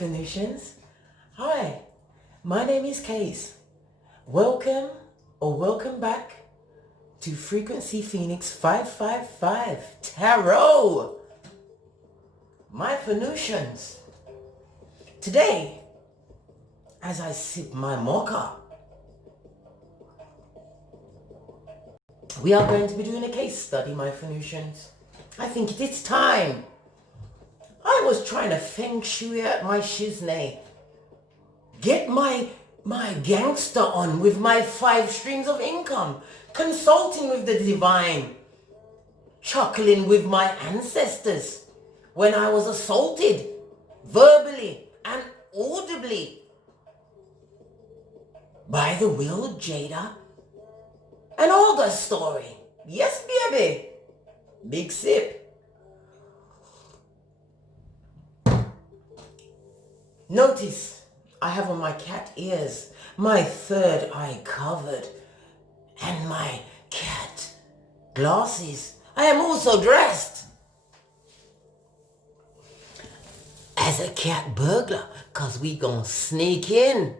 Phoenicians. Hi, my name is Case. Welcome back to Frequency Phoenix 555 Tarot. My Phoenicians. Today, as I sip my mocha, we are going to be doing a case study, my Phoenicians. I think it is time. I was trying to feng shui out my shiznay. Get my gangster on with my 5 streams of income. Consulting with the divine. Chuckling with my ancestors. When I was assaulted. Verbally and audibly. By the will Jada. And all the story. Yes, baby. Big sip. Notice I have on my cat ears, my third eye covered, and my cat glasses. I am also dressed as a cat burglar, cause we gonna sneak in.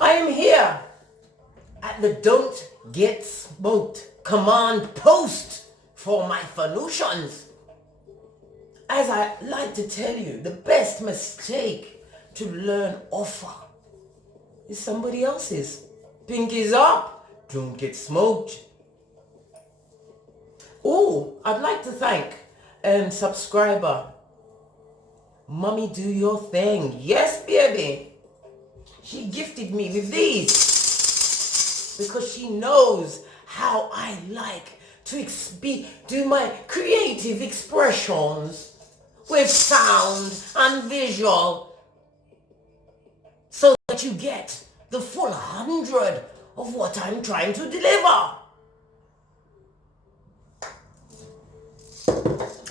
I am here at the Don't Get Smoked command post for my Phoenicians. As I like to tell you, the best mistake to learn offer is somebody else's. Pinkies up, don't get smoked. Oh, I'd like to thank subscriber Mommy Do Your Thing. Yes, baby. She gifted me with these because she knows how I like to do my creative expressions with sound and visual, so that you get the full 100 of what I'm trying to deliver.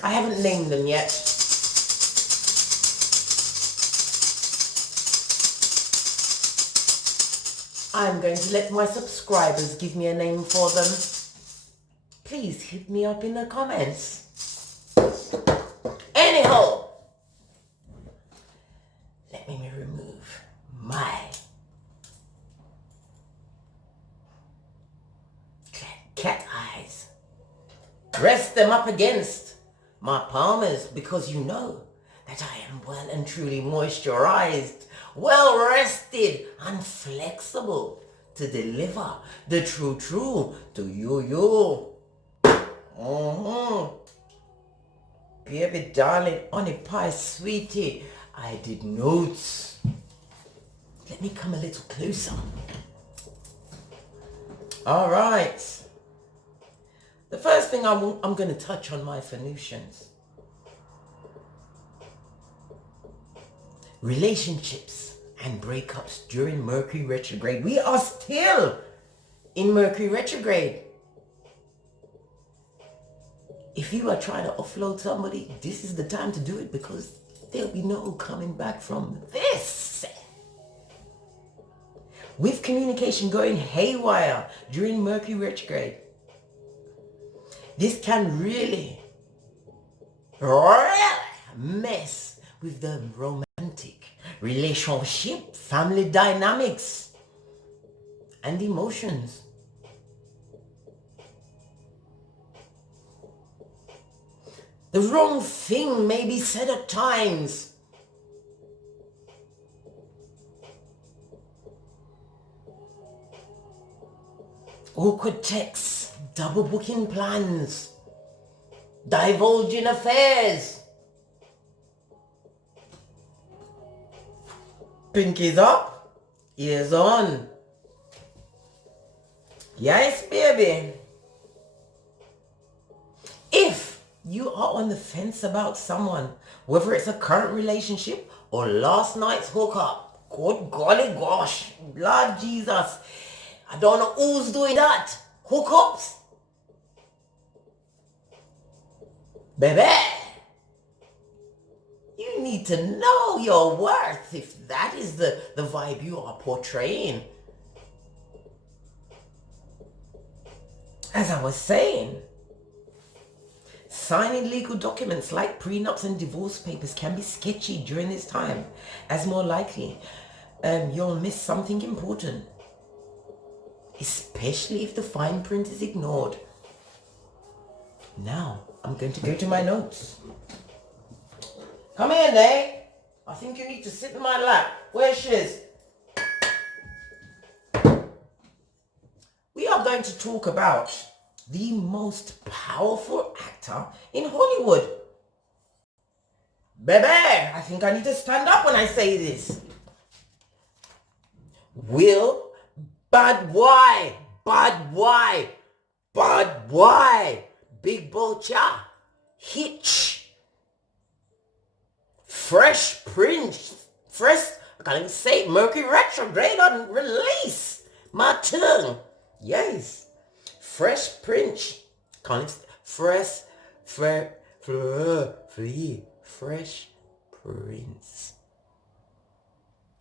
I haven't named them yet. I'm going to let my subscribers give me a name for them. Please hit me up in the comments. Anyhow, let me remove my cat eyes. Rest them up against my palmers, because you know that I am well and truly moisturized, well rested and flexible to deliver the true to you. Baby darling, honey pie sweetie, I did notes. Let me come a little closer. All right. The first thing I'm going to touch on, my Phoenicians. Relationships and breakups during Mercury retrograde. We are still in Mercury retrograde. If you are trying to offload somebody, this is the time to do it, because there'll be no coming back from this. With communication going haywire during Mercury retrograde, this can really mess with the romantic relationship, family dynamics, and emotions. The wrong thing may be said at times. Awkward texts, double booking plans, divulging affairs. Pinkies up, ears on. Yes, baby. If you are on the fence about someone, whether it's a current relationship or last night's hookup, good golly gosh, Lord Jesus, I don't know who's doing that. Hookups. Baby, you need to know your worth if that is the vibe you are portraying. As I was saying, Signing legal documents like prenups and divorce papers can be sketchy during this time, as more likely you'll miss something important, especially if the fine print is ignored. Now, I'm going to go to my notes. Come here, Nay. I think you need to sit in my lap. Where's Shiz? We are going to talk about the most powerful actor in Hollywood. Baby, I think I need to stand up when I say this. Will Bad Boy, Big Bulcha, Hitch, Fresh Prince, I can't even say it, Mercury retrograde on release. My tongue. Yes. Fresh Prince. Fresh Prince.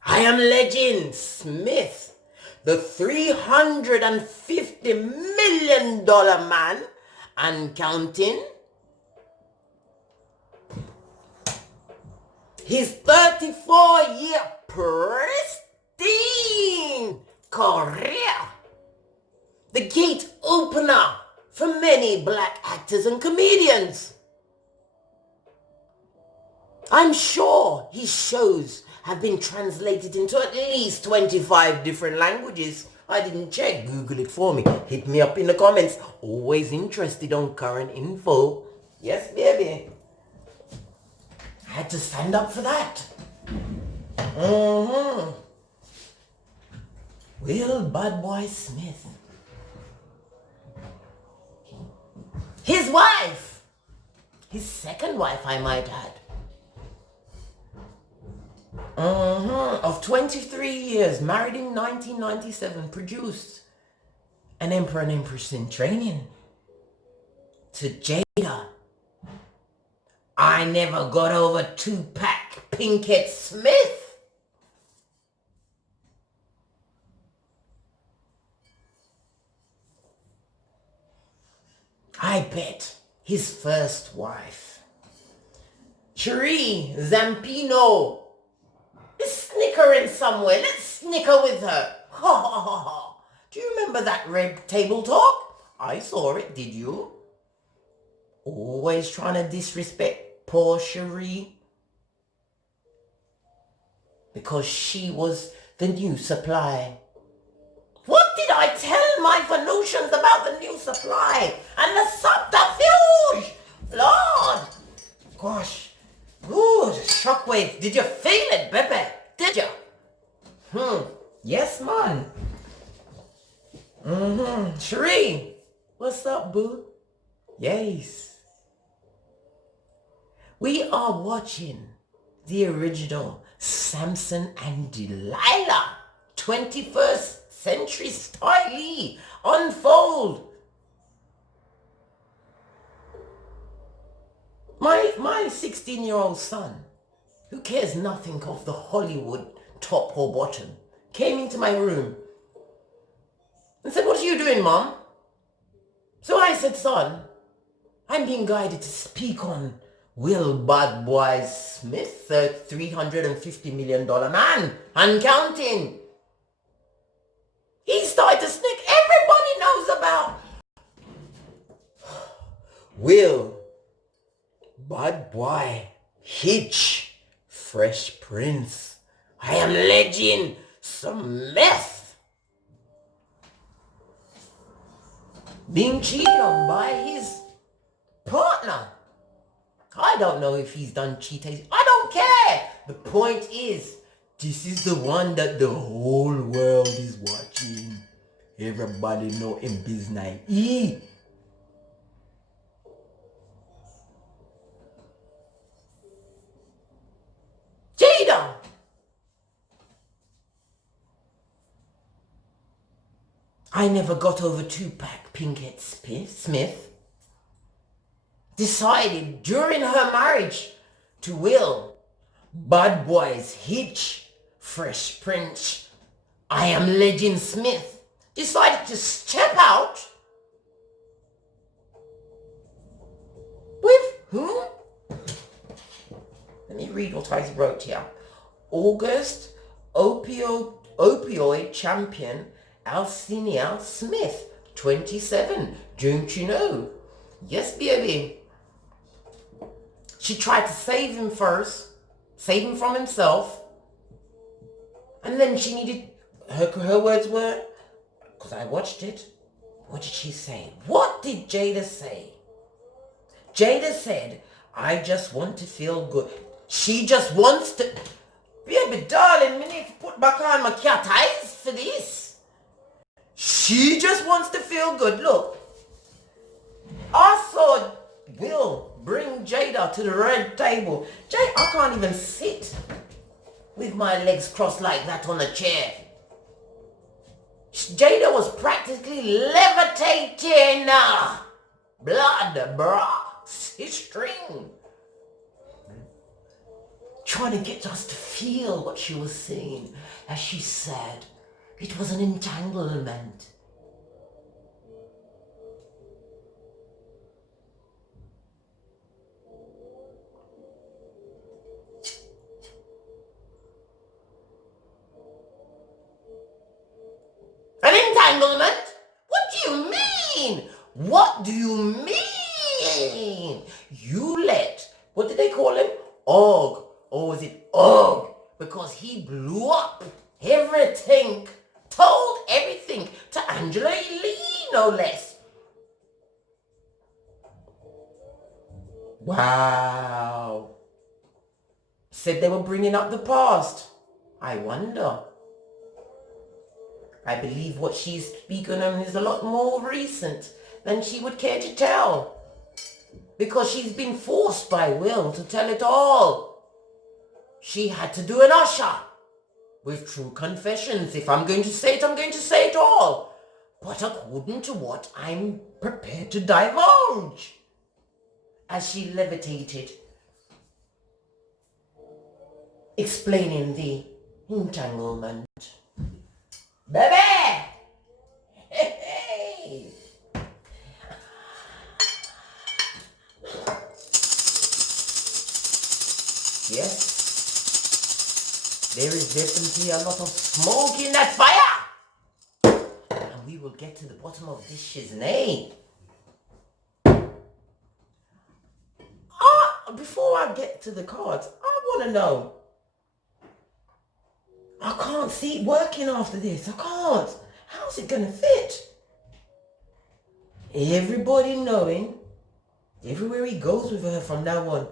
I Am Legend Smith, the $350 million man and counting. His 34-year pristine career. The gate opener for many black actors and comedians. I'm sure his shows have been translated into at least 25 different languages. I didn't check. Google it for me. Hit me up in the comments. Always interested on current info. Yes, baby. I had to stand up for that. Will Bad Boy Smith. His wife. His second wife, I might add. Of 23 years, married in 1997, produced An Emperor and Empress in Training to Jada. I never got over Tupac Pinkett Smith. I bet his first wife, Cherie Zampino, is snickering somewhere. Let's snicker with her. Ha ha ha ha. Do you remember that red table talk? I saw it, did you? Always trying to disrespect poor Cherie. Because she was the new supply. What did I tell my Venusians about the new supply and the subterfuge? Lord. Gosh. Ooh, shockwave. Did you feel it, baby? Did you? Yes, man. Cherie. What's up, boo? Yes. We are watching the original Samson and Delilah 21st century style unfold. My 16-year-old son, who cares nothing of the Hollywood top or bottom, came into my room and said, "What are you doing, Mom?" So I said, "Son, I'm being guided to speak on Will Bad Boy Smith, the $350 million man, and counting." He started to snick. Everybody knows about Will Bad Boy, Hitch, Fresh Prince, I Am Legend Smith being cheated on by his partner. I don't know if he's done cheating. I don't care. The point is, this is the one that the whole world is watching. Everybody know him business. Jada. I never got over Tupac Pinkett Smith. Decided during her marriage to Will Bad Boys Hitch, Fresh Prince, I Am Legend Smith, decided to step out with Who? Let me read what I wrote here. August opioid champion Alcinia Smith, 27. Don't you know? Yes, baby. She tried to save him first, save him from himself, and then she needed, her words were, because I watched it, what did she say? What did Jada say? Jada said, I just want to feel good. She just wants to, baby darling, me need to put back on my cat eyes for this. She just wants to feel good. Look, I saw Will bring Jada to the red table. I can't even sit with my legs crossed like that on a chair. Jada was practically levitating. Blood, bruh. String. Trying to get us to feel what she was saying. As she said, it was an entanglement. An entanglement? What do you mean? What do you mean? You let, what did they call him? Og. Or was it Og? Because he blew up everything, told everything to Angela Lee, no less. Wow. Said they were bringing up the past. I wonder. I believe what she's speaking on is a lot more recent than she would care to tell. Because she's been forced by Will to tell it all. She had to do an usher with true confessions. If I'm going to say it, I'm going to say it all. But according to what I'm prepared to divulge. As she levitated, explaining the entanglement. Baby! Hey! Yes. There is definitely a lot of smoke in that fire. And we will get to the bottom of this shiznay. Before I get to the cards, I want to know. I can't see it working after this. I can't. How's it going to fit? Everybody knowing, everywhere he goes with her from now on,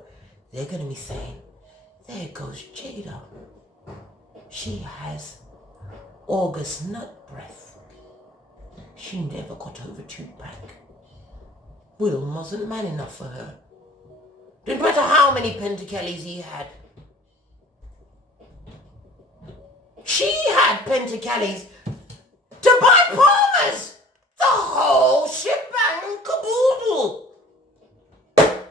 they're going to be saying, there goes Jada. She has August nut breath. She never got over two-pack. Will wasn't man enough for her. Didn't matter how many Pentacallis he had. She had Pentacallis to buy Palmers. The whole shebang caboodle.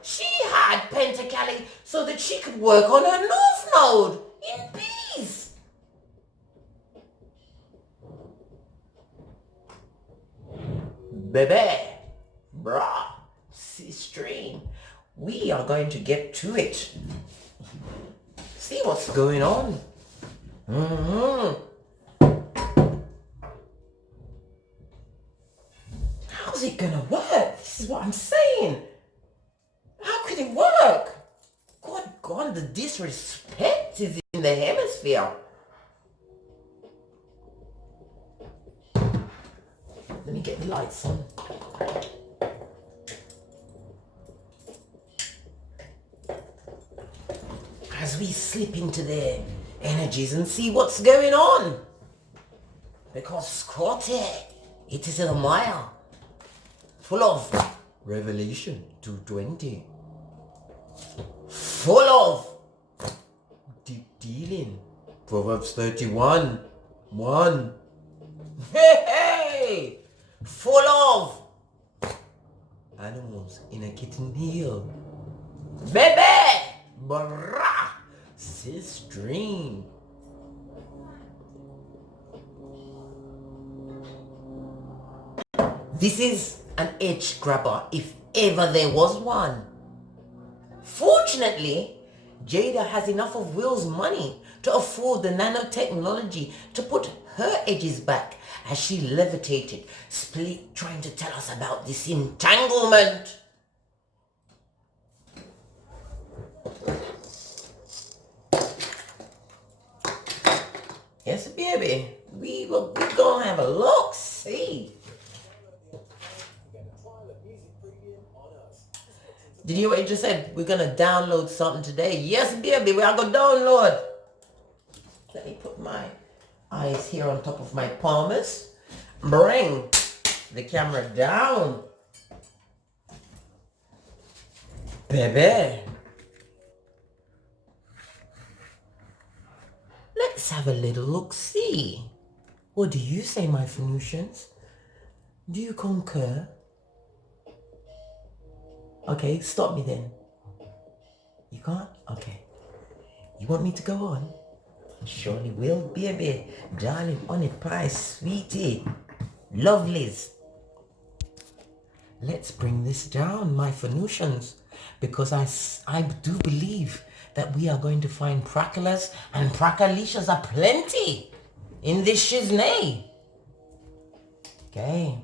She had Pentacallis so that she could work on her North Node in peace. Baby, brah, sister-in, we are going to get to it. See what's going on. How's it gonna work? This is what I'm saying. How could it work? God, the disrespect is in the hemisphere. Let me get the lights on. As we slip into their energies and see what's going on. Because Scotty, it is a Maya full of Revelation 2:20. Full of deep dealing. Proverbs 31:1. Hey! Full of animals in a kitten heel. Baby! Brah! Sis dream. This is an edge grabber if ever there was one. Fortunately, Jada has enough of Will's money to afford the nanotechnology to put her edges back as she levitated, split, trying to tell us about this entanglement. Yes, baby. We gonna have a look. See. Did you hear what you just said? We're gonna download something today. Yes, baby. We are gonna download. Let me put my eyes here on top of my palms. Bring the camera down. Baby. Let's have a little look-see. What do you say, my Phoenicians? Do you concur? Okay, stop me then. You can't? Okay. You want me to go on? Surely will, baby. Darling, honey pie, sweetie. Lovelies. Let's bring this down, my Phoenicians, because I do believe that we are going to find Praculas and Prakalicias aplenty in this shiznay. Okay.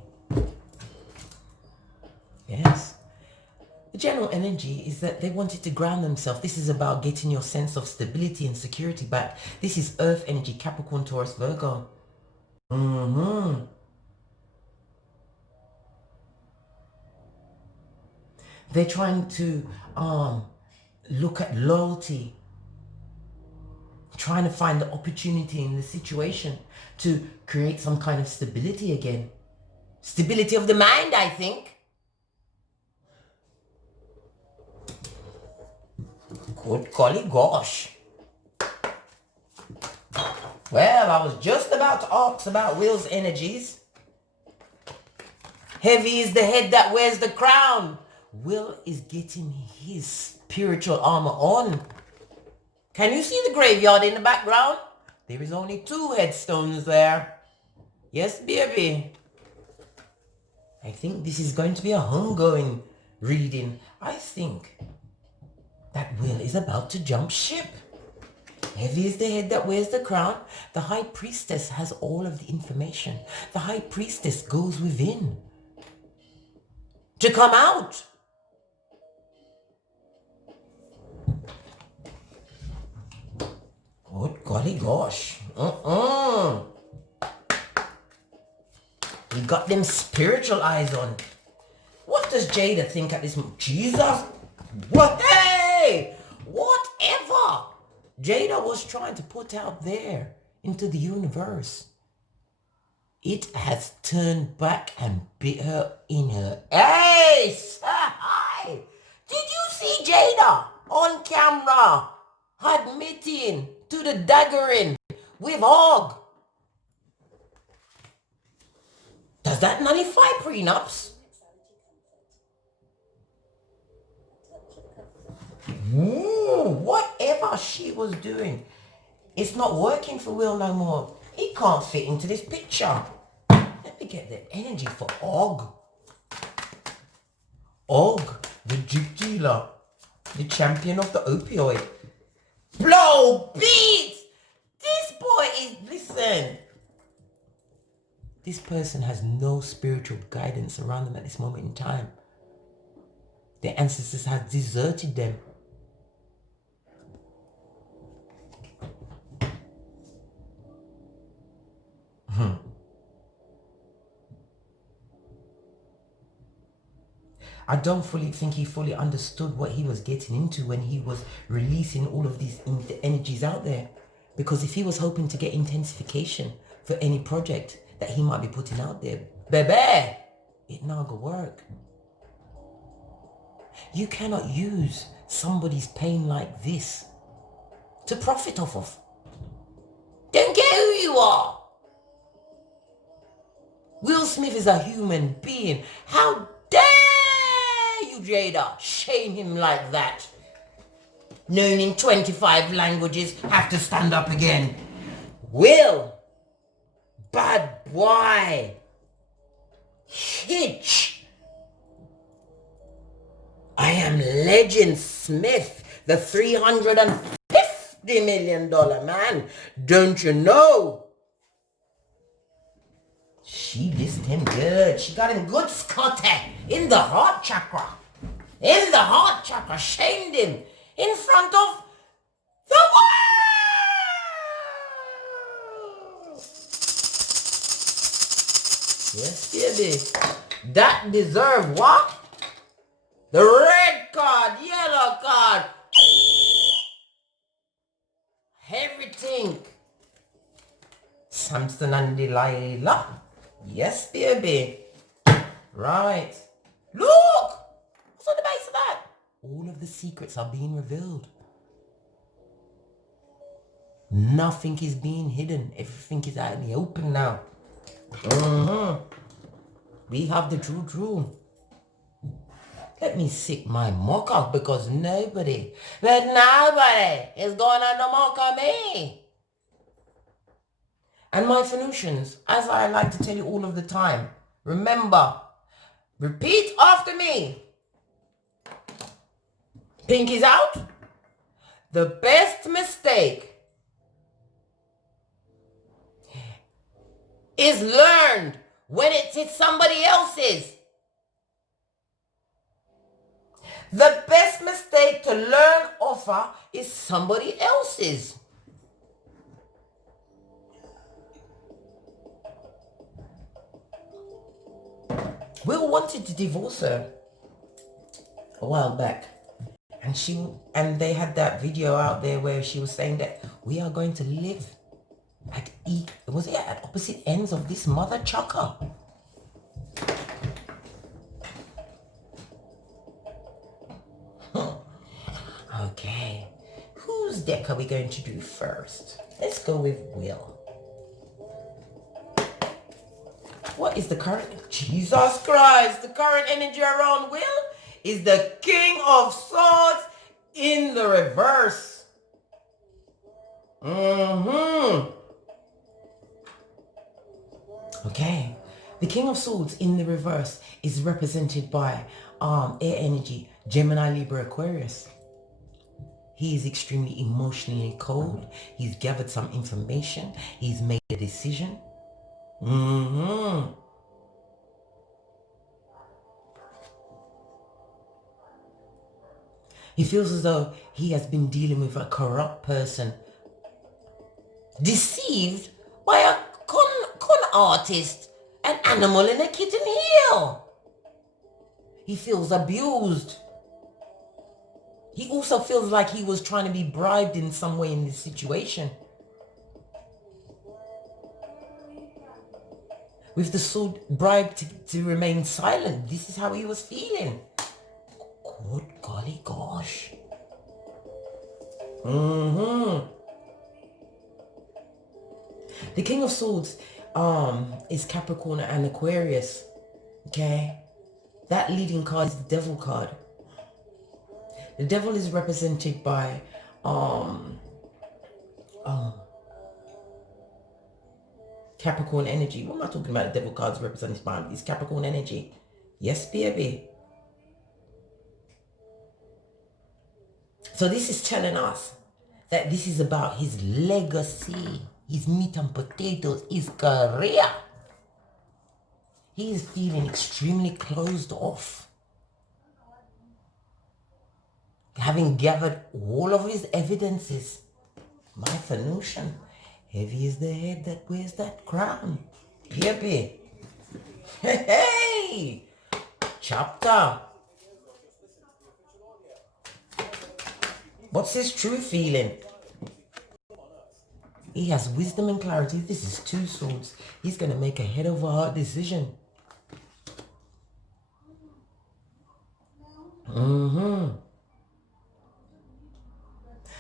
Yes. The general energy is that they wanted to ground themselves. This is about getting your sense of stability and security back. This is Earth energy, Capricorn, Taurus, Virgo. They're trying to look at loyalty, trying to find the opportunity in the situation to create some kind of stability again. Stability of the mind, I think. Good golly gosh. Well, I was just about to ask about Will's energies. Heavy is the head that wears the crown. Will is getting his spiritual armor on. Can you see the graveyard in the background? There is only 2 headstones there. Yes, baby. I think this is going to be a homegoing reading. I think that Will is about to jump ship. Heavy is the head that wears the crown. The High Priestess has all of the information. The High Priestess goes within to come out. Good golly gosh. He got them spiritual eyes on. What does Jada think at this moment? Jesus? What? Hey! Whatever Jada was trying to put out there into the universe, it has turned back and bit her in her ace. Hi! Did you see Jada on camera admitting to the daggering with Hog? Does that nullify prenups? Whatever she was doing, it's not working for Will no more. He can't fit into this picture. Let me get the energy for Og. Og, the jig dealer, the champion of the opioid. Blow beats! This boy is, listen. This person has no spiritual guidance around them at this moment in time. Their ancestors have deserted them. I don't think he fully understood what he was getting into when he was releasing all of these energies out there. Because if he was hoping to get intensification for any project that he might be putting out there, baby, it not gonna work. You cannot use somebody's pain like this to profit off of. Don't care who you are. Will Smith is a human being. How dare you, Jada, shame him like that? Known in 25 languages, have to stand up again. Will, bad boy, Hitch. I am Legend Smith, the $350 million man. Don't you know? She dissed him good. She got him good, Scotty. In the heart chakra. In the heart chakra. Shamed him. In front of the world. Yes, baby. That deserve what? The red card, yellow card. Everything. Samson and Delilah. Yes, baby. Right. Look! What's on the base of that? All of the secrets are being revealed. Nothing is being hidden. Everything is out in the open now. We have the true. Let me sip my mocha because nobody is going to mocha me. And my Phoenicians, as I like to tell you all of the time, remember, repeat after me. Pinkies out. The best mistake is learned when it's somebody else's. The best mistake to learn offer is somebody else's. Will wanted to divorce her a while back. And they had that video out there where she was saying that we are going to live at opposite ends of this mother chakra. Okay, whose deck are we going to do first? Let's go with Will. What is the current? Jesus Christ, the current energy around Will is the King of Swords in the reverse. Okay, the King of Swords in the reverse is represented by air energy, Gemini, Libra, Aquarius. He is extremely emotionally cold. He's gathered some information. He's made a decision. He feels as though he has been dealing with a corrupt person, deceived by a con artist, an animal in a kitten heel. He feels abused. He also feels like he was trying to be bribed in some way in this situation. With the sword bribed to remain silent. This is how he was feeling. Good golly gosh. The King of Swords is Capricorn and Aquarius. Okay? That leading card is the Devil card. The Devil is represented by Capricorn energy. What am I talking about? The Devil cards represented by is Capricorn energy. Yes, baby. So this is telling us that this is about his legacy, his meat and potatoes, his career. He is feeling extremely closed off. Having gathered all of his evidences. My Phoenician, heavy is the head that wears that crown. Baby. Hey! Chapter. What's his true feeling? He has wisdom and clarity. This is 2 swords. He's going to make a head over heart decision.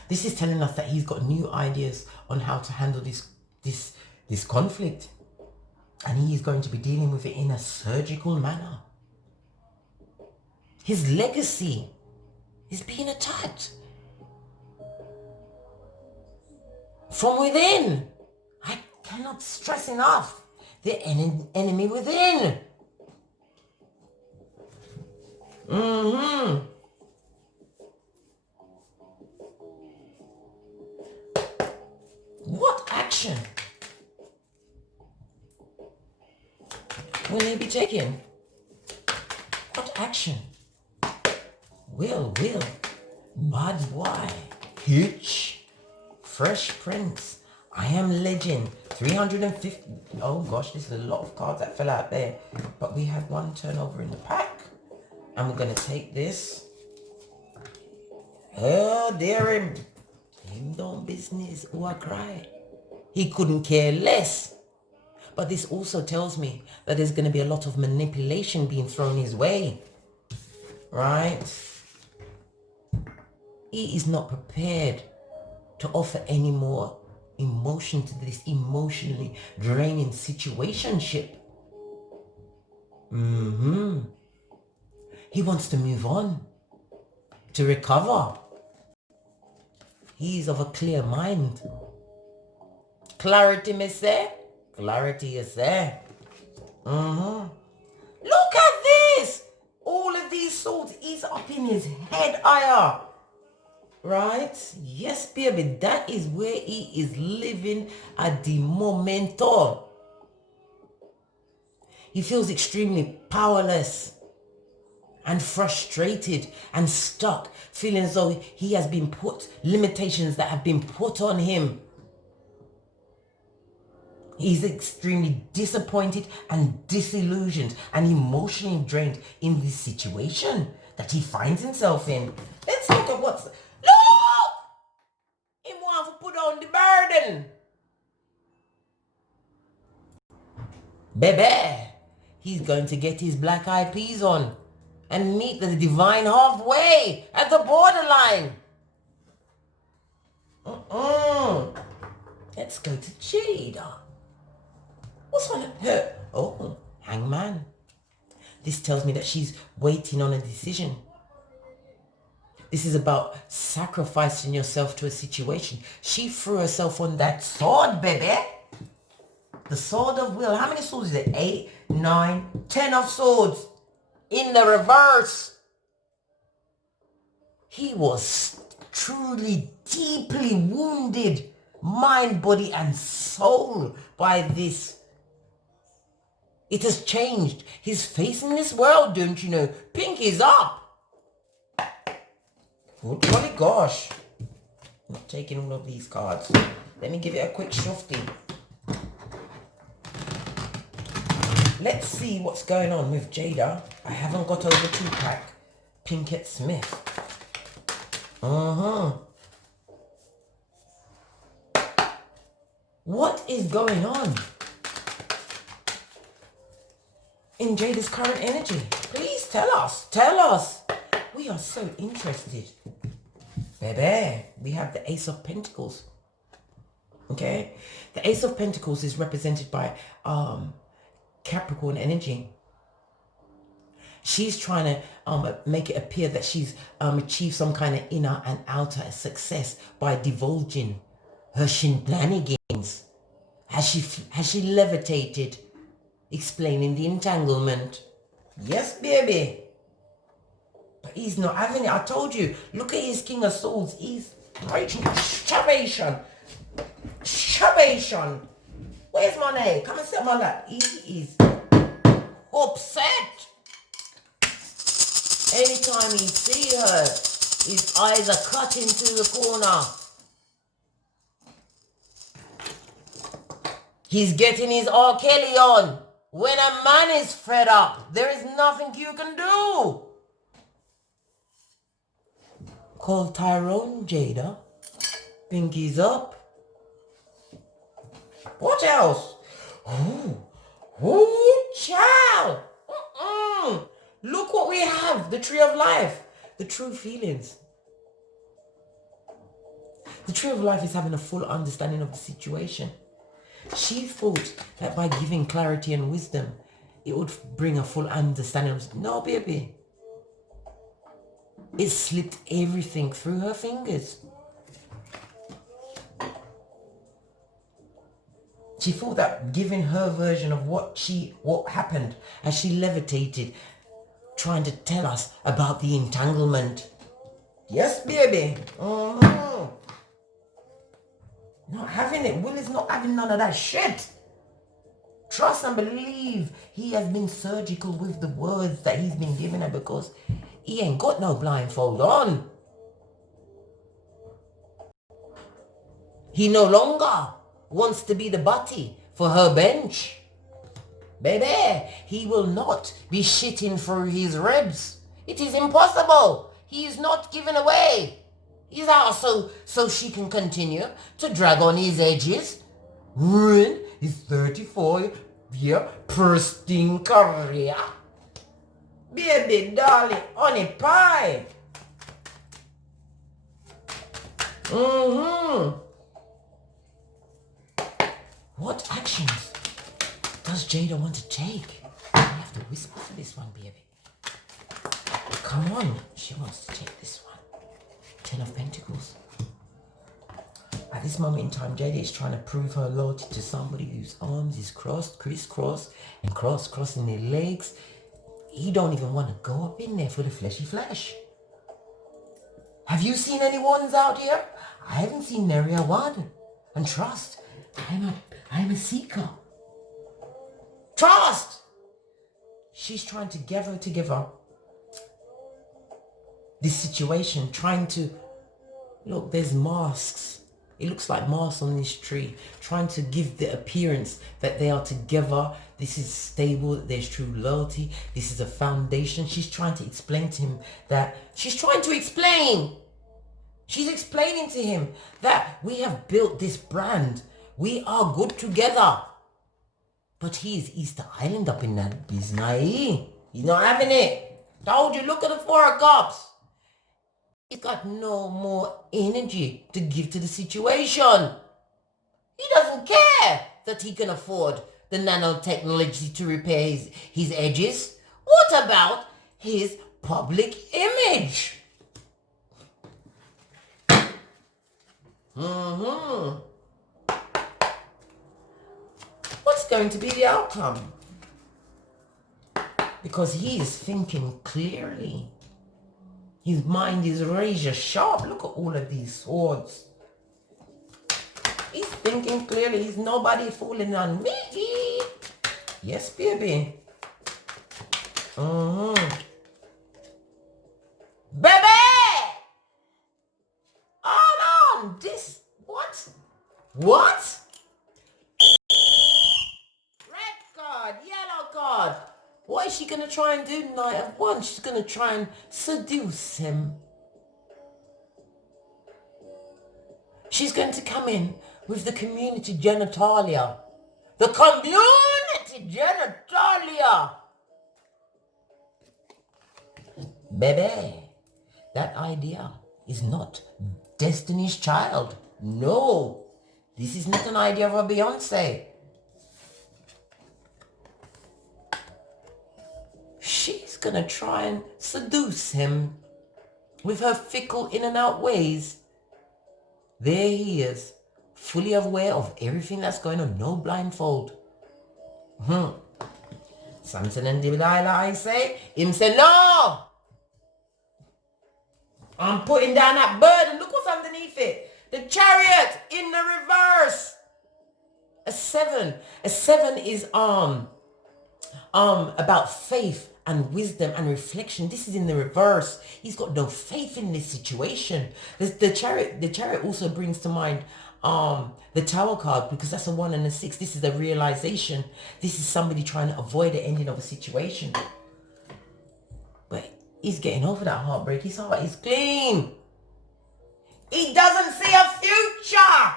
This is telling us that he's got new ideas on how to handle this conflict. And he is going to be dealing with it in a surgical manner. His legacy is being attacked. From within. I cannot stress enough. The enemy within. What action will they be taking? What action? Will, bad boy, Hitch, Fresh Prince, I Am Legend, 350. Oh gosh, this is a lot of cards that fell out there. But we had one turnover in the pack. And we're going to take this. Oh, dear him. Him don't business or cry. He couldn't care less. But this also tells me that there's going to be a lot of manipulation being thrown his way. Right? He is not prepared to offer any more emotion to this emotionally draining situationship. He wants to move on, to recover. He is of a clear mind. Clarity, miss there. Clarity is there. Look at this. All of these swords is up in his head, Aya. Right? Yes, baby. That is where he is living at the momento. He feels extremely powerless and frustrated and stuck, feeling as though he has been put, limitations that have been put on him. He's extremely disappointed and disillusioned and emotionally drained in this situation that he finds himself in. Let's look at what's... Look! He wants to put on the burden. Baby, he's going to get his black eyed peas on and meet the divine halfway at the borderline. Let's go to Jada. What's on her? Oh, hangman. This tells me that she's waiting on a decision. This is about sacrificing yourself to a situation. She threw herself on that sword, baby. The sword of will. How many swords is it? 8, 9, 10 of swords. In the reverse. He was truly, deeply wounded, mind, body, and soul by this. It has changed his face in this world, don't you know? Pink is up. Oh, golly gosh. I'm not taking all of these cards. Let me give it a quick shufty. Let's see what's going on with Jada. I haven't got over 2-pack. Pinkett Smith. What is going on in Jada's current energy? Please tell us. Tell us. We are so interested. Baby, we have the Ace of Pentacles. Okay? The Ace of Pentacles is represented by Capricorn energy. She's trying to make it appear that she's achieved some kind of inner and outer success by divulging her shenanigans. Has she levitated? Explaining the entanglement. Yes, baby. But he's not having it. I told you. Look at his King of Swords. He's raging. Shabation. Where's my name? Come and sit on my lap. He is upset. Anytime he sees her, his eyes are cut into the corner. He's getting his R. Kelly on. When a man is fed up, there is nothing you can do. Call Tyrone, Jada. Pinky's up. What else? Ooh, child. Look what we have. The Tree of Life. The true feelings. The Tree of Life is having a full understanding of the situation. She thought that by giving clarity and wisdom, it would bring a full understanding. No, baby. It slipped everything through her fingers. She thought that giving her version of what happened as she levitated, trying to tell us about the entanglement. Yes, baby. Not having it. Will is not having none of that shit. Trust and believe. He has been surgical with the words that he's been giving her because he ain't got no blindfold on. He no longer wants to be the butty for her bench. Baby, he will not be shitting through his ribs. It is impossible. He is not giving away. He's out so she can continue to drag on his edges, ruin his 34-year pristine career. Baby, darling, honey pie. What actions does Jada want to take? I have to whisper for this one, baby. Come on, she wants to take this one. 10 of Pentacles. At this moment in time, Jada is trying to prove her loyalty to somebody whose arms is crossed, crisscross, and crossing their legs. He don't even want to go up in there for the fleshy flesh. Have you seen any ones out here? I haven't seen nary a one. And trust, I'm a seeker. Trust! She's trying to gather together this situation, trying to, look, there's masks. It looks like masks on this tree, trying to give the appearance that they are together. This is stable, there's true loyalty. This is a foundation. She's trying to explain to him that, she's explaining to him that we have built this brand. We are good together. But he is Easter Island up in that business. He's not having it. Told you, look at the 4 of Cups. He's got no more energy to give to the situation. He doesn't care that he can afford the nanotechnology to repair his edges. What about his public image? What's going to be the outcome? Because he is thinking clearly. His mind is razor sharp. Look at all of these swords. He's thinking clearly. He's nobody fooling on me. Yes, baby. Baby! Hold on. This, what? What? Red card, yellow card. What is she going to try and do tonight at once? She's going to try and seduce him. She's going to come in with the community genitalia. The community genitalia. Baby, that idea is not Destiny's Child. No, this is not an idea of a Beyonce. She's gonna try and seduce him with her fickle in and out ways. There he is, fully aware of everything that's going on, no blindfold. Samson and Delilah, I say. Him say, no! I'm putting down that burden. Look what's underneath it. The Chariot in the reverse. A 7. A 7 is about faith and wisdom and reflection. This is in the reverse. He's got no faith in this situation. The chariot also brings to mind the Tower card, because that's a 1 and a 6. This is a realization. This is somebody trying to avoid the ending of a situation. But he's getting over that heartbreak. His heart is clean. He doesn't see a future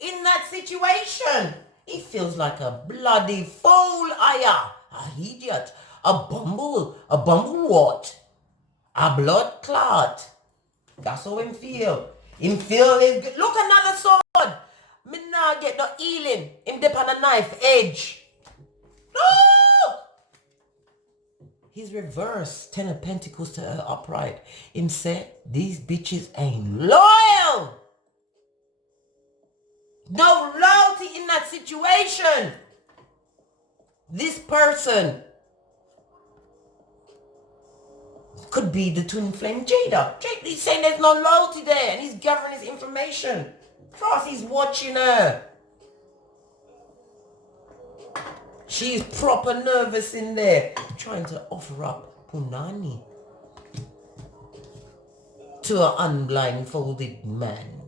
in that situation. He feels like a bloody fool, a idiot, a bumblewort, a blood clot. That's how him feel. Him feel is, look, another sword. Me nah get no healing. Him dip on a knife edge. Look! His reverse, 10 of Pentacles to her upright. Him say, these bitches ain't loyal. No loyalty in that situation. This person could be the twin flame Jada. He's saying there's no loyalty there, and he's gathering his information. Trust he's watching her. She's proper nervous in there, trying to offer up punani to an unblindfolded man.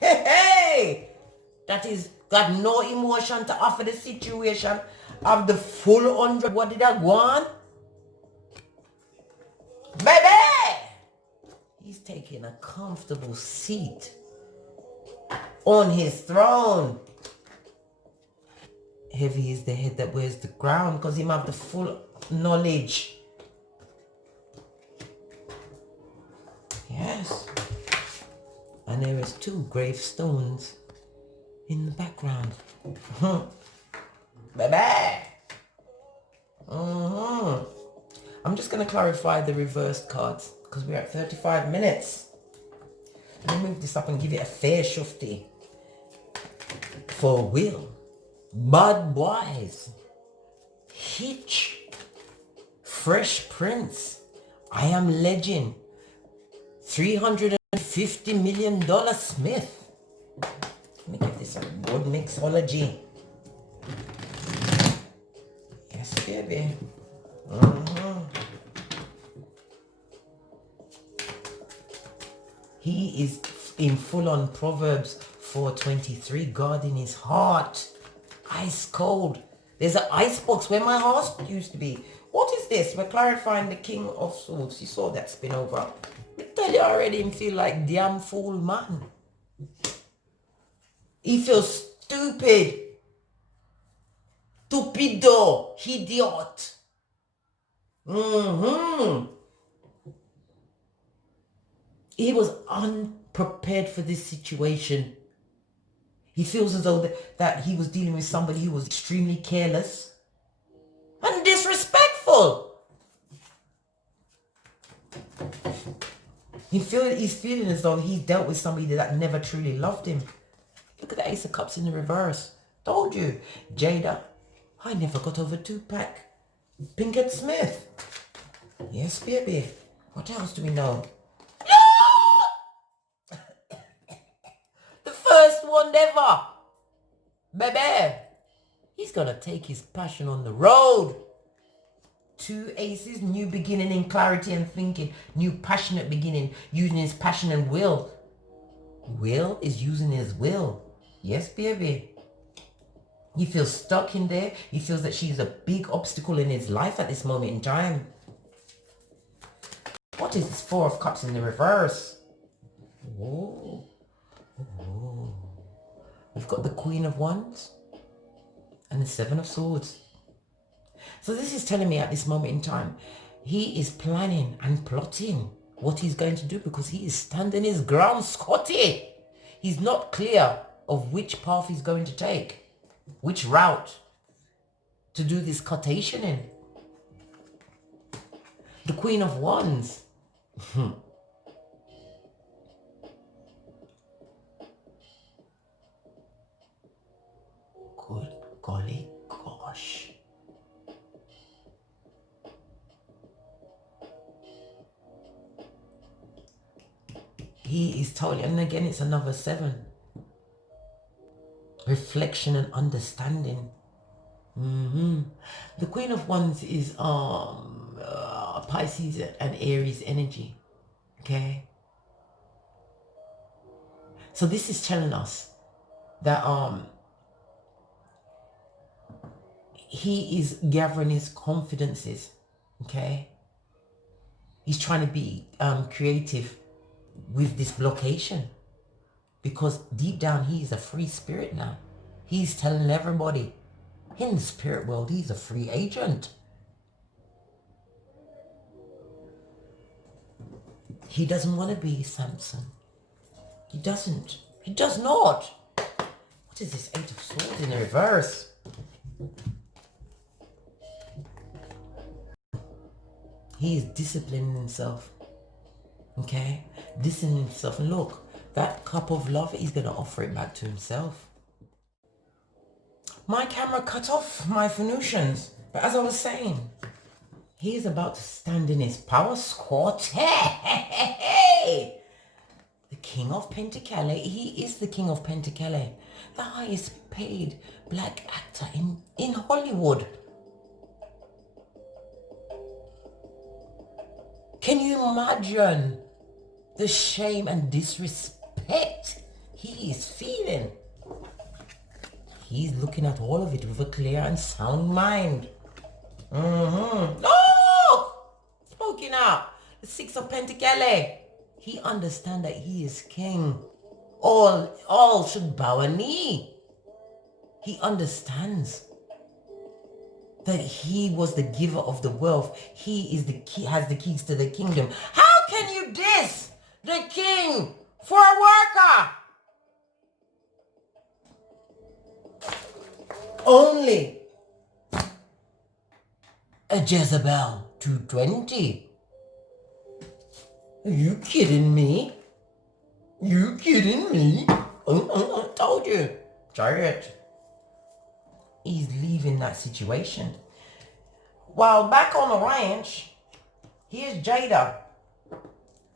Hey! That is got no emotion to offer the situation of the full 100. What did I want? Baby! He's taking a comfortable seat on his throne. Heavy is the head that wears the crown, because him have the full knowledge. Yes. And there is 2 gravestones in the background. Baby! I'm just going to clarify the reversed cards, because we're at 35 minutes. Let me move this up and give it a fair shufty. For Will, Bud Boys, Hitch, Fresh Prince, I Am Legend, $350 million Smith. Let me give this a good mixology. Yes, baby. He is in full-on Proverbs 4:23, guarding his heart. Ice cold. There's an ice box where my house used to be. What is this? We're clarifying the King of Swords. You saw that spin over. I tell you already, him feel like damn fool man. He feels stupid. Stupido. Idiot. He was unprepared for this situation. He feels as though that he was dealing with somebody who was extremely careless and disrespectful. He's feeling as though he dealt with somebody that never truly loved him. Look at the Ace of Cups in the reverse. Told you. Jada, I never got over Tupac. Pinkett Smith. Yes, baby. What else do we know? The first one ever. Baby. He's gonna take his passion on the road. 2 aces, new beginning in clarity and thinking. New passionate beginning, using his passion and will. Will is using his will. Yes, baby. He feels stuck in there. He feels that she's a big obstacle in his life at this moment in time. What is this 4 of Cups in the reverse? Oh. Oh. We've got the Queen of Wands and the 7 of Swords. So this is telling me at this moment in time, he is planning and plotting what he's going to do, because he is standing his ground, Scotty. He's not clear of which path he's going to take, which route to do this quotation in. The Queen of Wands. Good golly gosh. He is totally, and again it's another 7. Reflection and understanding. The Queen of Wands is Pisces and Aries energy. Okay. So this is telling us that he is gathering his confidences. Okay. He's trying to be creative with this blockation, because deep down he is a free spirit now. He's telling everybody in the spirit world he's a free agent. He doesn't want to be Samson. He doesn't. He does not. What is this 8 of Swords in the reverse? He is disciplining himself. Okay? Disciplining himself. And look, that cup of love, he's going to offer it back to himself. My camera cut off my Venusians. But as I was saying, he is about to stand in his power squat. Hey! The King of Pentacles. He is the King of Pentacles. The highest paid black actor in Hollywood. Can you imagine the shame and disrespect he is feeling? He's looking at all of it with a clear and sound mind. Oh! Spoken out. The Six of Pentacles. He understands that he is king. All should bow a knee. He understands that he was the giver of the wealth. He is the key, has the keys to the kingdom. How can you diss the king for a worker? Only a Jezebel 220. Are you kidding me? You kidding me? I told you. Try it. He's leaving that situation. While back on the ranch, here's Jada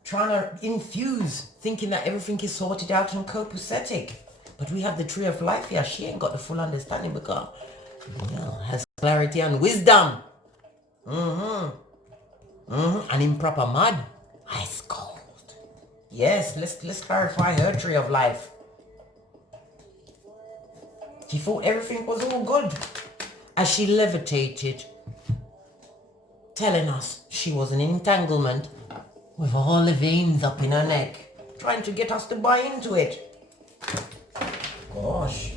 trying to infuse, thinking that everything is sorted out and copacetic. But we have the tree of life here. She ain't got the full understanding because, has clarity and wisdom. And improper mud. Ice cold. Yes, let's clarify her tree of life. She thought everything was all good as she levitated, telling us she was an entanglement with all the veins up in her neck, trying to get us to buy into it. Gosh.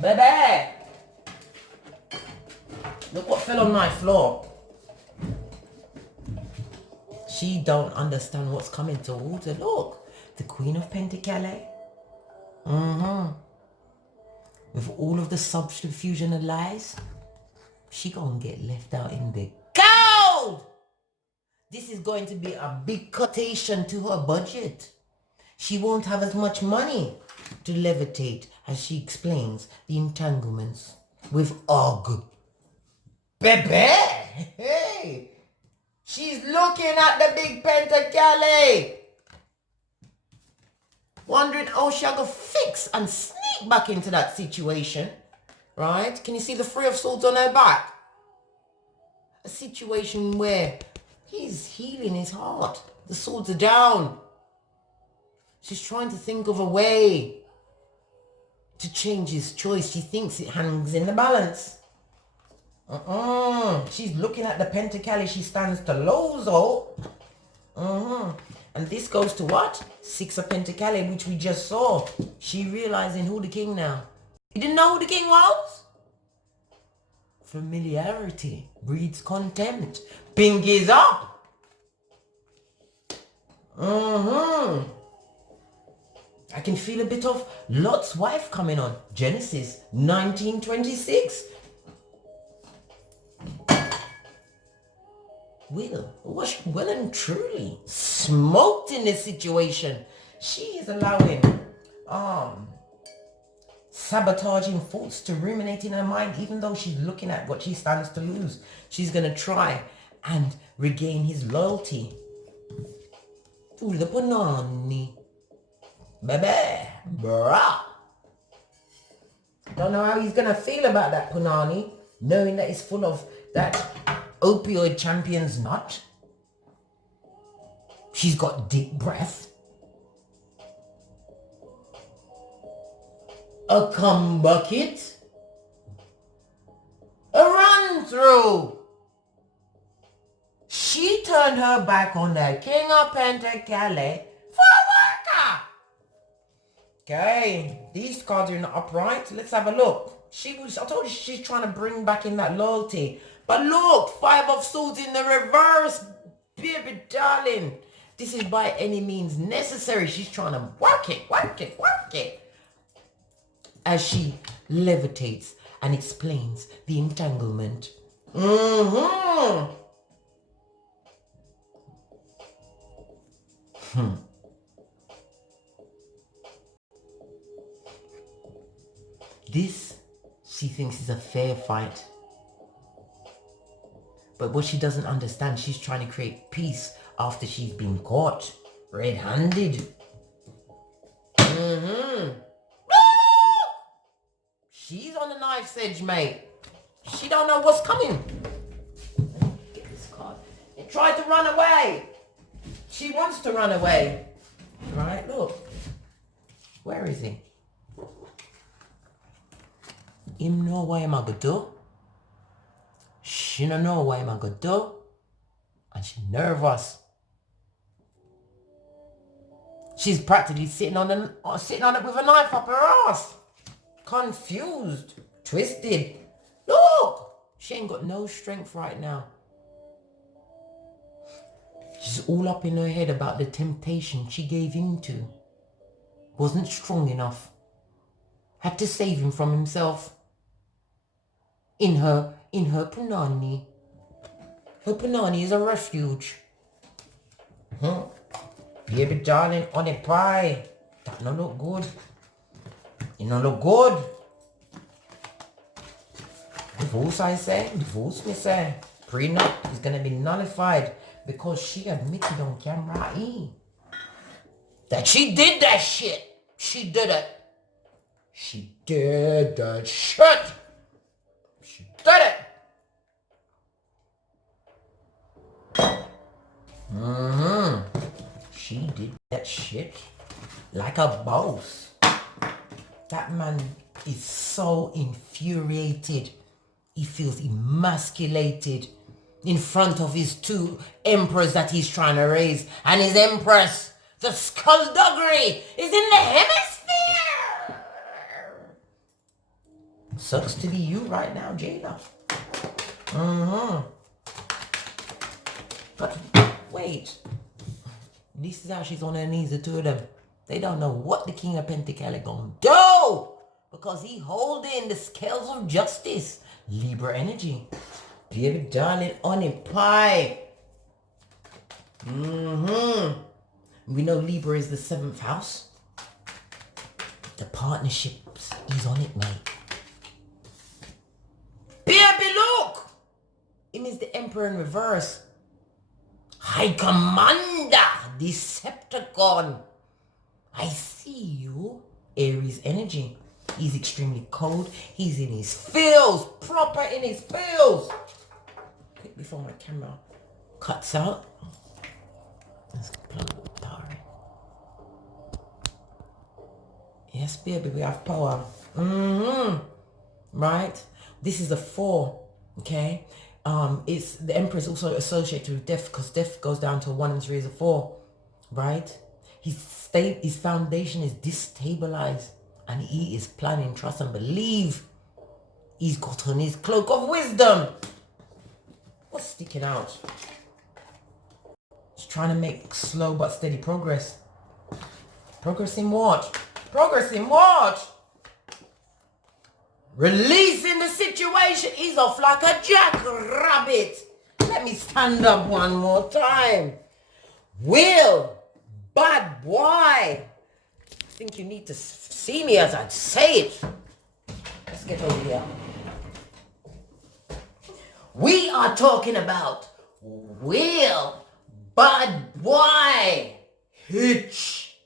Baby! Look what fell on my floor. She don't understand what's coming towards her. Look, the Queen of Pentacles. With all of the subterfuge and lies, she gonna get left out in the cold. This is going to be a big quotation to her budget. She won't have as much money to levitate as she explains the entanglements with Og. Baby! Hey! She's looking at the big Pentacles, wondering how she'll go fix and sneak back into that situation, right? Can you see the Three of Swords on her back? A situation where he's healing his heart. The swords are down. She's trying to think of a way to change his choice. She thinks it hangs in the balance. She's looking at the Pentacles. She stands to lose, And this goes to what? Six of Pentacles, which we just saw. She realizing who the king now. You didn't know who the king was? Familiarity breeds contempt. Pinkies up. I can feel a bit of Lot's wife coming on. Genesis 19:26. Was well and truly smoked in this situation. She is allowing sabotaging thoughts to ruminate in her mind, even though she's looking at what she stands to lose. She's gonna try and regain his loyalty. Ooh, the punani. Baby, bruh. Don't know how he's gonna feel about that punani, knowing that it's full of that opioid champion's nut. She's got deep breath. A cum bucket. A run through. She turned her back on the King of Pentacles for a worker. Okay, these cards are in the upright. Let's have a look. I told you she's trying to bring back in that loyalty. But look, Five of Swords in the reverse, baby darling. This is by any means necessary. She's trying to work it. As she levitates and explains the entanglement. This, she thinks, is a fair fight. But what she doesn't understand, she's trying to create peace after she's been caught red-handed. on the knife's edge, mate. She don't know what's coming. Get this card. It tried to run away. She wants to run away. Right, look. Where is he? Him know what am I gonna do. She don't know what am I gonna do. And she's nervous. She's practically sitting on it with a knife up her ass. Confused. Twisted. Look! She ain't got no strength right now. She's all up in her head about the temptation she gave into. Wasn't strong enough. Had to save him from himself. In her punani. Her punani is a refuge. Baby darling, on the pie. That no look good. It no look good. Divorce, I say. Divorce, me say. Prenup is gonna be nullified because she admitted on camera that she did that shit. She did it. She did that shit. She did it. She did that shit like a boss. That man is so infuriated. He feels emasculated in front of his two emperors that he's trying to raise. And his empress, the skullduggery, is in the hemisphere. Sucks to be you right now, Jada. But wait. This is how she's on her knees, the two of them. They don't know what the King of Pentacles gonna do. Because he holding the scales of justice. Libra energy. Baby darling, on in pie. We know Libra is the 7th house. The partnerships is on it, mate. Baby, look! It means the Emperor in reverse. High Commander, Decepticon. I see you. Aries energy. He's extremely cold. He's in his feels. Proper in his feels. Quick before my camera cuts out. Let's plug the power in. Yes, baby, we have power. Right? This is a 4. Okay? It's the Emperor is also associated with death because death goes down to a 1 and 3 is a 4. Right? His foundation is destabilized. And he is planning, trust and believe. He's got on his cloak of wisdom. What's sticking out? He's trying to make slow but steady progress. Progress in what? Progress in what? Releasing the situation. He's off like a jackrabbit. Let me stand up one more time. Will. Bad boy. I think you need to see me as I'd say it. Let's get over here. We are talking about Will, Bad Boy, Hitch,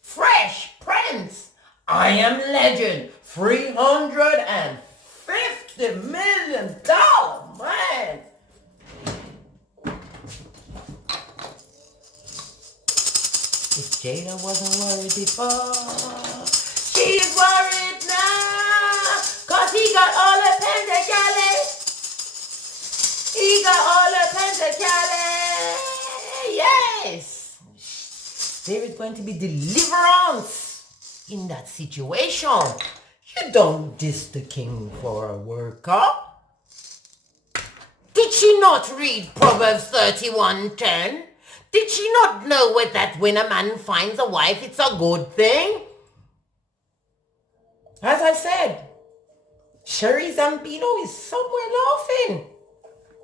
Fresh Prince, I Am Legend, $350 million, man. If Jada wasn't worried before, she is worried now. Cause he got all the pentacles. He got all the pentacles. Yes. There is going to be deliverance in that situation. You don't diss the king for a worker. Did she not read Proverbs 31:10? Did she not know that when a man finds a wife, it's a good thing? As I said, Sherry Zampino is somewhere laughing.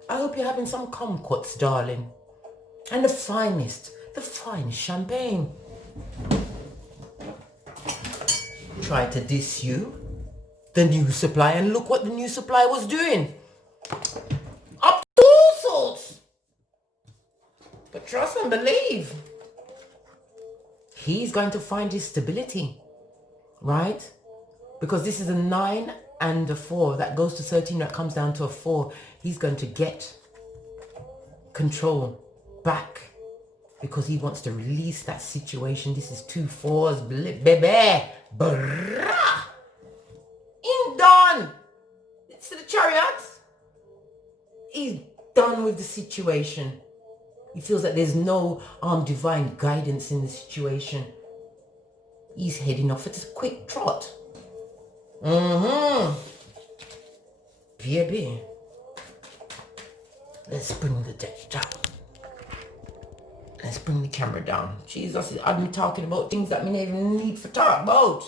I hope you're having some kumquats, darling. And the finest champagne. Try to diss you, the new supply, and look what the new supply was doing. Up to all sorts. But trust and believe. He's going to find his stability. Right? Because this is a 9 and a 4 that goes to 13, that comes down to a 4. He's going to get control back because he wants to release that situation. This is 2 4s, baby. Brah. In done. It's the Chariots. He's done with the situation. He feels that there's no divine guidance in the situation. He's heading off at a quick trot. Baby. Let's bring the deck down. Let's bring the camera down. Jesus, I've been talking about things that I don't even need for talk about.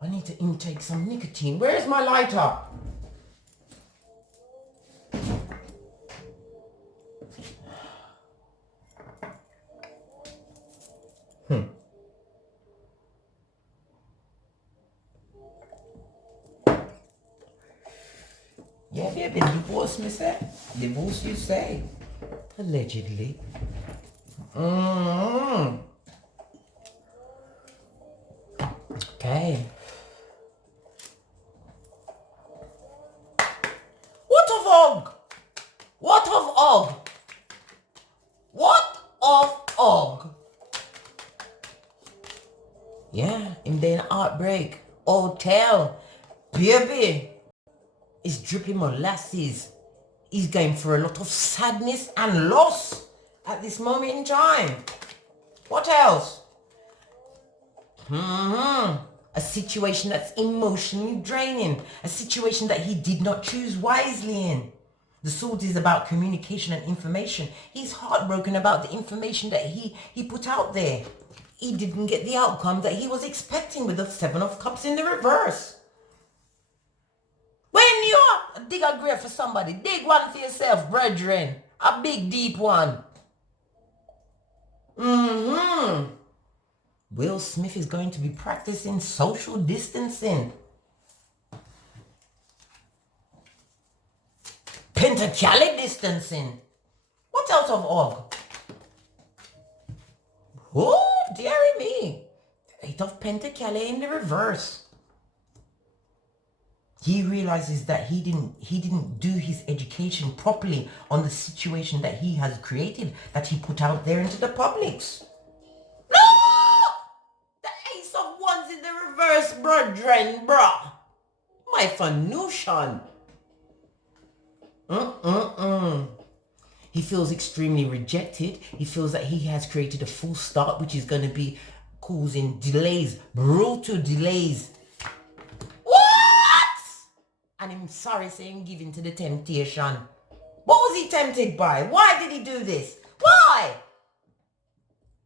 I need to intake some nicotine. Where's my lighter? Yeah, baby, divorce me say. Divorce you say. Allegedly. Okay. What of Og? What of Og? What of Og? Yeah, him then heartbreak. Hotel. Baby. He's dripping molasses. He's going for a lot of sadness and loss at this moment in time. What else? A situation that's emotionally draining. A situation that he did not choose wisely in. The sword is about communication and information. He's heartbroken about the information that he put out there. He didn't get the outcome that he was expecting with the 7 of Cups in the reverse. When you dig a grave for somebody, dig one for yourself, brethren. A big, deep one. Will Smith is going to be practicing social distancing. Pentacalic distancing. What else of Og? Oh, dearie me. 8 of Pentacalic in the reverse. He realizes that he didn't do his education properly on the situation that he has created, that he put out there into the publics. No! The Ace of Wands in the reverse, brethren, bruh. My Phanusian. He feels extremely rejected. He feels that he has created a full start, which is going to be causing delays, brutal delays. And I'm sorry saying giving to the temptation. What was he tempted by? Why did he do this? Why?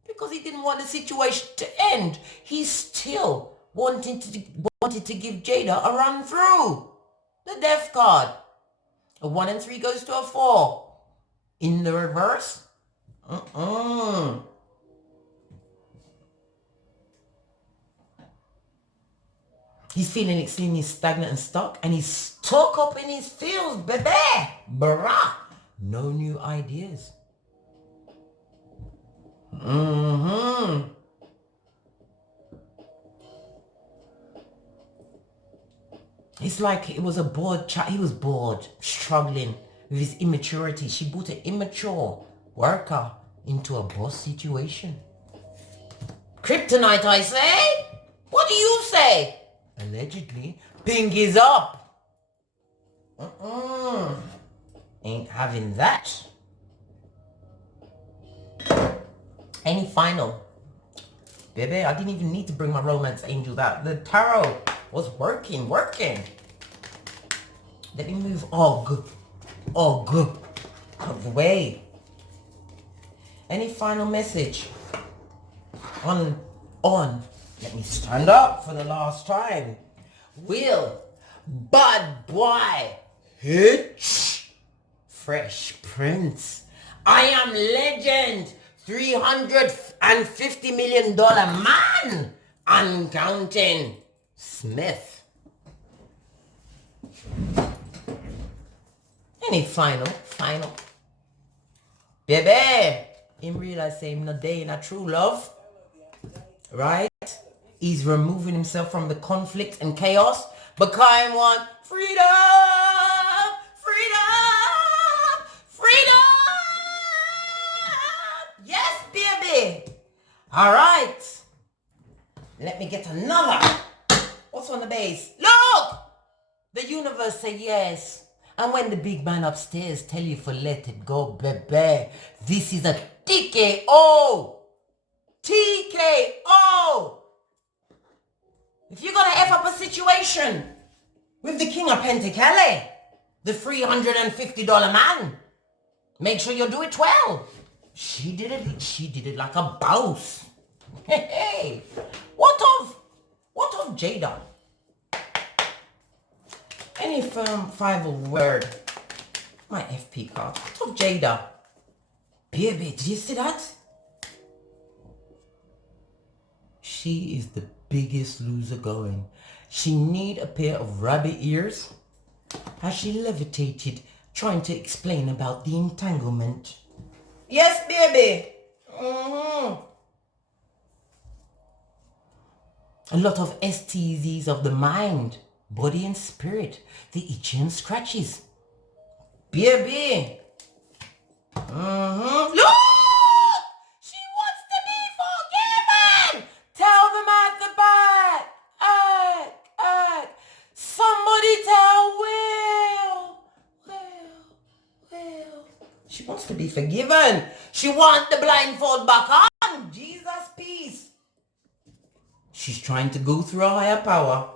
Because he didn't want the situation to end. He still wanted to give Jada a run through. The death card. A 1 and 3 goes to a 4. In the reverse. He's feeling extremely stagnant and stuck, and he's stuck up in his feels, baby. Brah. No new ideas. It's like it was a bored child. He was bored, struggling with his immaturity. She brought an immature worker into a boss situation. Kryptonite, I say? What do you say? Allegedly, pink is up. Ain't having that. Any final? Baby, I didn't even need to bring my romance angel out. The tarot was working. Let me move Og out of the way. Any final message? On. Let me stand up for the last time. Will, bad boy, Hitch, Fresh Prince, I am legend, $350 million man, and counting, Smith. Any final? Baby, him realize him not day in a true love, right? He's removing himself from the conflict and chaos Because I want freedom, freedom, freedom. Yes, baby. All right. Let me get another. What's on the base? Look! The universe say yes. And when the big man upstairs tell you for let it go, baby, this is a TKO. TKO. If you're gonna F up a situation with the King of Pentacles, the $350 man, make sure you do it well. She did it like a boss. Hey, what of Jada? Any firm five word. My FP card. What of Jada? Baby, did you see that? She is the biggest loser going. She need a pair of rabbit ears as she levitated trying to explain about the entanglement. Yes, baby. A lot of STDs of the mind, body and spirit, the itchy and scratches. Baby. Look! She wants to be forgiven! Tell them at the back. Somebody tell Will. She wants to be forgiven. She wants the blindfold back on. Jesus, peace. She's trying to go through a higher power.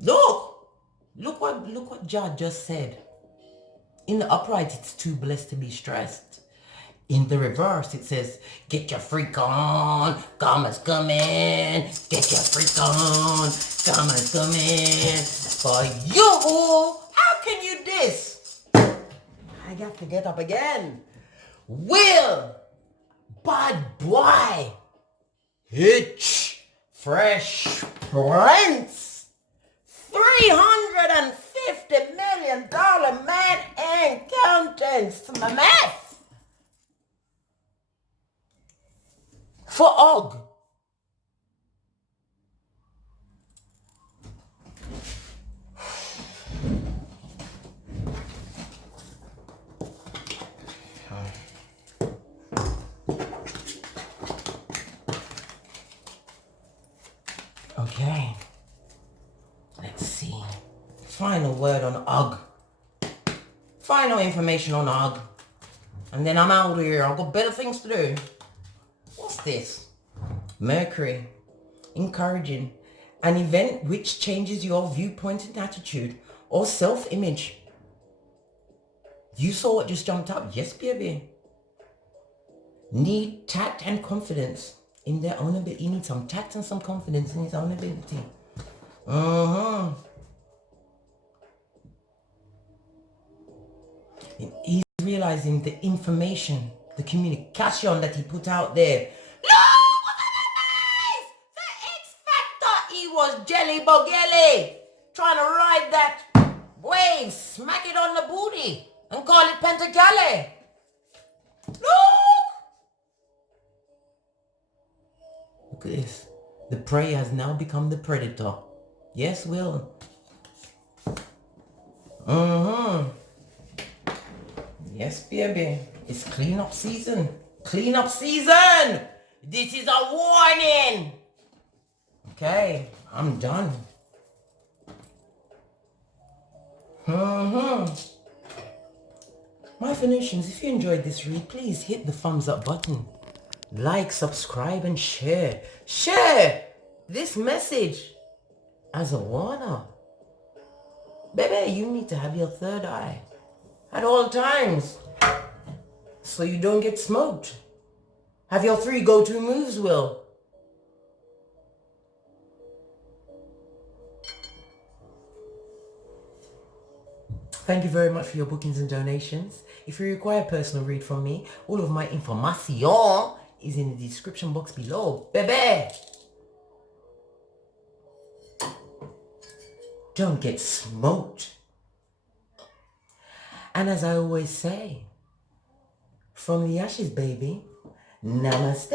Look what Jada just said. In the upright, it's too blessed to be stressed. In the reverse, it says, get your freak on, karma's coming. Get your freak on, karma's coming. For you, how can you this? I got to get up again. Will, bad boy, hitch, fresh prince, $350 million man and counting to my math. For Og. Okay. Let's see. Final word on Og. Final information on Og. And then I'm out of here. I've got better things to do. What's this? Mercury. Encouraging. An event which changes your viewpoint and attitude or self-image. You saw what just jumped up? Yes, baby. Need tact and confidence in their own ability. You need some tact and some confidence in his own ability. And he's realizing the information, the communication that he put out there. Look! What a nice! The X Factor! He was jelly bogelly. Trying to ride that wave, smack it on the booty, and call it Pentagale. Look! Look at this. The prey has now become the predator. Yes, Will. Yes, baby. It's cleanup season. Cleanup season! This is a warning! Okay, I'm done. My Phoenicians, if you enjoyed this read, please hit the thumbs up button. Like, subscribe, and share. Share this message as a warner. Baby, you need to have your third eye at all times so you don't get smoked. Have your 3 go-to moves, Will. Thank you very much for your bookings and donations. If you require a personal read from me, all of my information is in the description box below. Baby! Don't get smoked. And as I always say, from the ashes, baby, namaste.